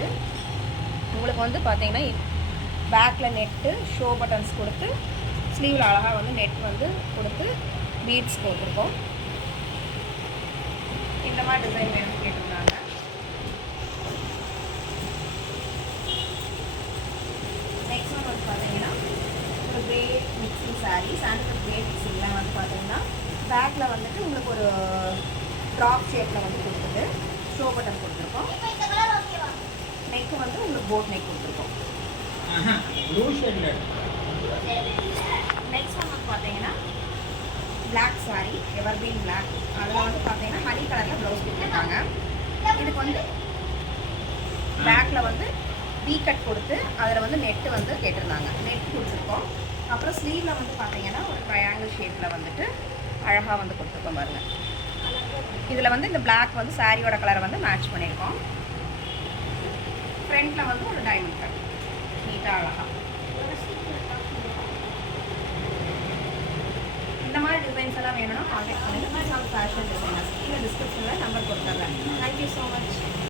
இருக்குது. உங்களுக்கு வந்து பார்த்தீங்கன்னா பேக்கில் நெட்டு ஷோ பட்டன்ஸ் கொடுத்து ஸ்லீவில் அழகாக வந்து நெட் வந்து கொடுத்து பீட்ஸ் போட்டிருக்கோம். இந்த மாதிரி டிசைன் வேணும்னு கேட்டிருந்தாங்க. நெக்ஸ்ட் ஒன் வந்து பார்த்தீங்கன்னா ஒரு கிரே மிக்சிங் சாரீ, சாண்டில் கிரே மிக்சிங்லாம் வந்து பார்த்தீங்கன்னா பேக்கில் வந்துட்டு உங்களுக்கு ஒரு ட்ராப் ஷேப்பில் வந்து கொடுத்துட்டு ஷோ பட்டன் கொடுத்துருக்கோம். நெக்கு வந்து உங்களுக்கு போட் நெக் கொடுத்துருக்கோம். நெக்ஸ்ட் ஒன் வந்து பார்த்தீங்கன்னா பிளாக் சாரீ, எவர்கிரீன் பிளாக். அதில் வந்து பார்த்தீங்கன்னா ஹனி கலரில் ப்ளவுஸ் கொடுத்துருக்காங்க. இதுக்கு வந்து பேக்கில் வந்து வீ கட் கொடுத்து அதில் வந்து நெட்டு வந்து கேட்டிருந்தாங்க. நெட் கொடுத்துருக்கோம். அப்புறம் ஸ்லீவில் வந்து பார்த்தீங்கன்னா ஒரு ட்ரையாங்கிள் ஷேப்பில் வந்துட்டு அழகாக வந்து கொடுத்துருக்கோம் பாருங்கள். இதில் வந்து இந்த பிளாக் வந்து சாரியோட கலரை வந்து மேட்ச் பண்ணியிருக்கோம். ஃப்ரண்ட்டில் வந்து ஒரு டைமண்ட் கட் நீட்டாக அழகாக. இந்த மாதிரி டிசைன்ஸ் எல்லாம் வேணும்னா கான்டாக்ட் பண்ணுங்கள். ஃபேஷன் டிசைனர்ஸ் கீழே டிஸ்கிரிப்ஷனில் நம்பர் கொடுத்துட்றேன். Thank you so much.